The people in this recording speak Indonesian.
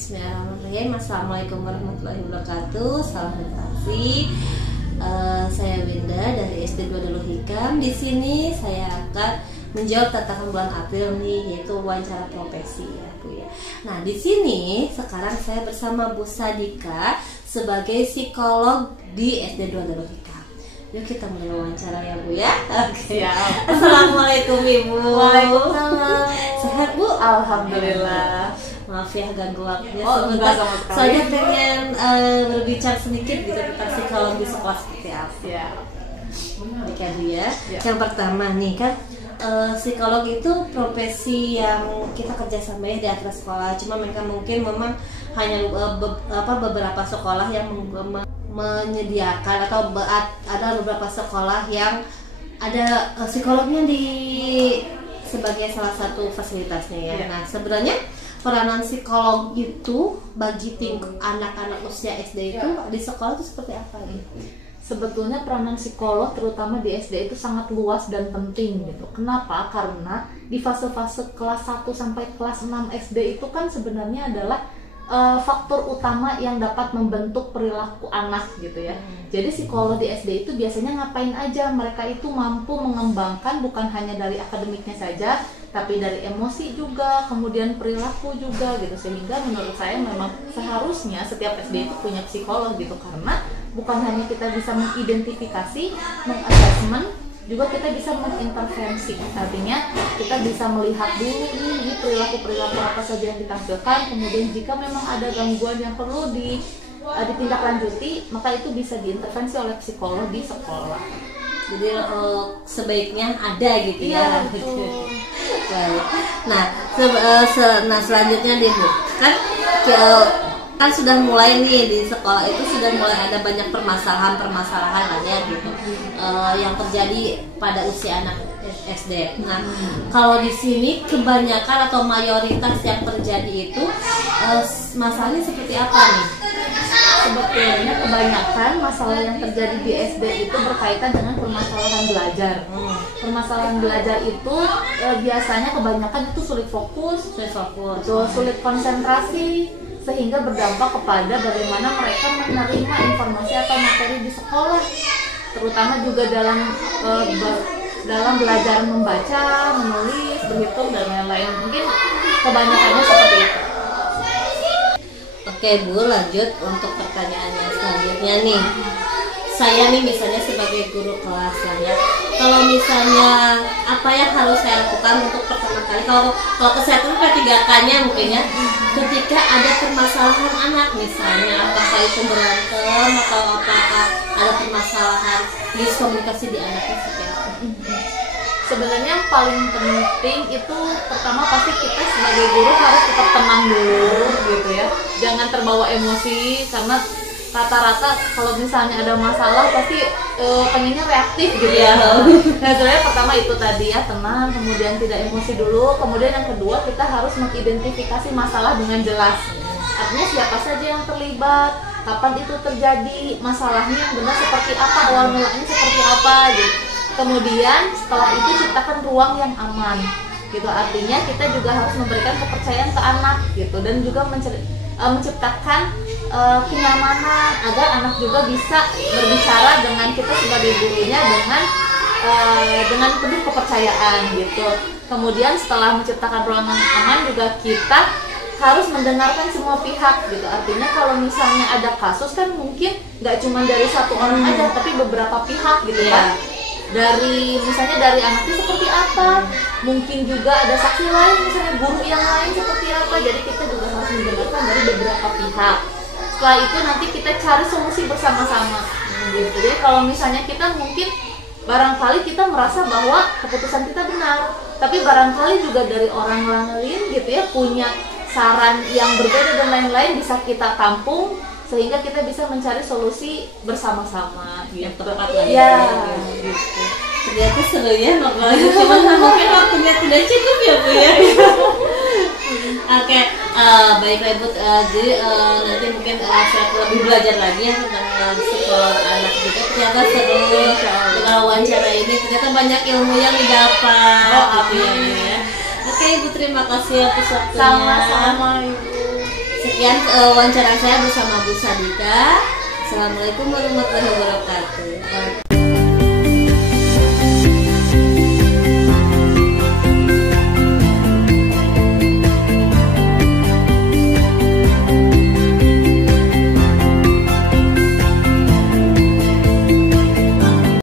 Bismillahirrahmanirrahim. Assalamualaikum warahmatullahi wabarakatuh. Salam edukasi. Saya Winda dari SD 2 Darul Hikam. Di sini saya akan menjawab tantangan bulan April nih, yaitu wawancara profesi ya Bu ya. Nah di sini sekarang saya bersama Bu Sadika sebagai psikolog di SD 2 Darul Hikam. Yuk kita mulai wawancara ya Bu ya. Oke. Assalamualaikum Ibu. Waalaikumsalam. Sehat Bu? Alhamdulillah. Maaf ya ganggu waktunya Enggak sama sekali. Saya pengen berbicara sedikit gitu tentang psikologi sekolah seperti apa. Ya. Oke Bu ya. Ya. Yang pertama nih kan psikolog itu profesi yang kita kerjasama ya di atas sekolah. Cuma mereka mungkin memang hanya beberapa sekolah yang menyediakan atau ada beberapa sekolah yang ada psikolognya di sebagai salah satu fasilitasnya ya. Ya. Nah sebenarnya peranan psikolog itu bagi anak-anak usia SD itu di sekolah itu seperti apa nih? Sebetulnya peranan psikolog terutama di SD itu sangat luas dan penting gitu. Kenapa? Karena di fase-fase kelas 1 sampai kelas 6 SD itu kan sebenarnya adalah faktor utama yang dapat membentuk perilaku anak gitu ya. Jadi psikolog di SD itu biasanya ngapain aja? Mereka itu mampu mengembangkan bukan hanya dari akademiknya saja, tapi dari emosi juga, kemudian perilaku juga gitu. Sehingga menurut saya memang seharusnya setiap SD itu punya psikolog gitu, karena bukan hanya kita bisa mengidentifikasi, mengassessment, juga kita bisa mengintervensi. Artinya kita bisa melihat dulu ini perilaku-perilaku apa saja yang ditampilkan, kemudian jika memang ada gangguan yang perlu ditindaklanjuti, maka itu bisa diintervensi oleh psikolog di sekolah. Jadi sebaiknya ada gitu Iya, ya. betul. Baik. Nah, selanjutnya nih Bu, kan sudah mulai nih di sekolah itu sudah mulai ada banyak permasalahan lah ya gitu yang terjadi pada usia anak SD. Nah, kalau di sini kebanyakan atau mayoritas yang terjadi itu masalahnya seperti apa nih? Sebetulnya kebanyakan masalah yang terjadi di SD itu berkaitan dengan permasalahan belajar. Permasalahan belajar itu biasanya kebanyakan itu sulit fokus, sulit konsentrasi, sehingga berdampak kepada bagaimana mereka menerima informasi atau materi di sekolah, terutama juga dalam belajar membaca, menulis, berhitung dan lain-lain. Mungkin kebanyakannya seperti itu. Oke Bu, lanjut untuk pertanyaan yang selanjutnya nih. Saya nih misalnya sebagai guru kelas lah ya. Kalau misalnya apa yang harus saya lakukan untuk pertama kali, kalau kesehatan P3K-nya mungkin ya, ketika ada permasalahan anak misalnya, apakah itu berantem atau apakah ada permasalahan miskomunikasi di anaknya seperti apa? Sebenarnya yang paling penting itu pertama pasti kita sebagai guru harus tetap tenang dulu gitu ya. Jangan terbawa emosi, karena rata-rata kalau misalnya ada masalah pasti pengennya reaktif gitu ya. Nah sebenarnya pertama itu tadi ya, tenang, kemudian tidak emosi dulu. Kemudian yang kedua kita harus mengidentifikasi masalah dengan jelas. Artinya siapa saja yang terlibat, kapan itu terjadi, masalahnya yang benar seperti apa, awal mulanya seperti apa gitu. Kemudian setelah itu ciptakan ruang yang aman gitu. Artinya kita juga harus memberikan kepercayaan ke anak gitu, dan juga menciptakan kenyamanan agar anak juga bisa berbicara dengan kita sebagai gurunya dengan penuh kepercayaan gitu. Kemudian setelah menciptakan ruangan aman juga kita harus mendengarkan semua pihak gitu. Artinya kalau misalnya ada kasus kan mungkin nggak cuma dari satu orang aja, tapi beberapa pihak gitu kan. Misalnya dari anaknya seperti apa, mungkin juga ada saksi lain, misalnya guru yang lain seperti apa. Jadi kita juga harus mendengarkan dari beberapa pihak. Setelah itu nanti kita cari solusi bersama-sama gitu. Jadi kalau misalnya kita mungkin barangkali kita merasa bahwa keputusan kita benar, tapi barangkali juga dari orang lain gitu ya punya saran yang berbeda dan lain-lain, bisa kita tampung sehingga kita bisa mencari solusi bersama-sama gitu. Yang tepat lah ya gitu. Ternyata seru ya ngobrolnya, cuma mungkin waktunya tidak cukup ya Bu ya. Oke, baiklah Ibu, jadi nanti mungkin saya lebih belajar lagi ya tentang psikolog anak juga. Ternyata seru dengan wawancara ini, ternyata banyak ilmu yang didapat gitu ya. Oke Ibu, terima kasih atas waktunya. Sama-sama Ibu. Sekian wawancara saya bersama Bu Sadika. Assalamualaikum warahmatullahi wabarakatuh.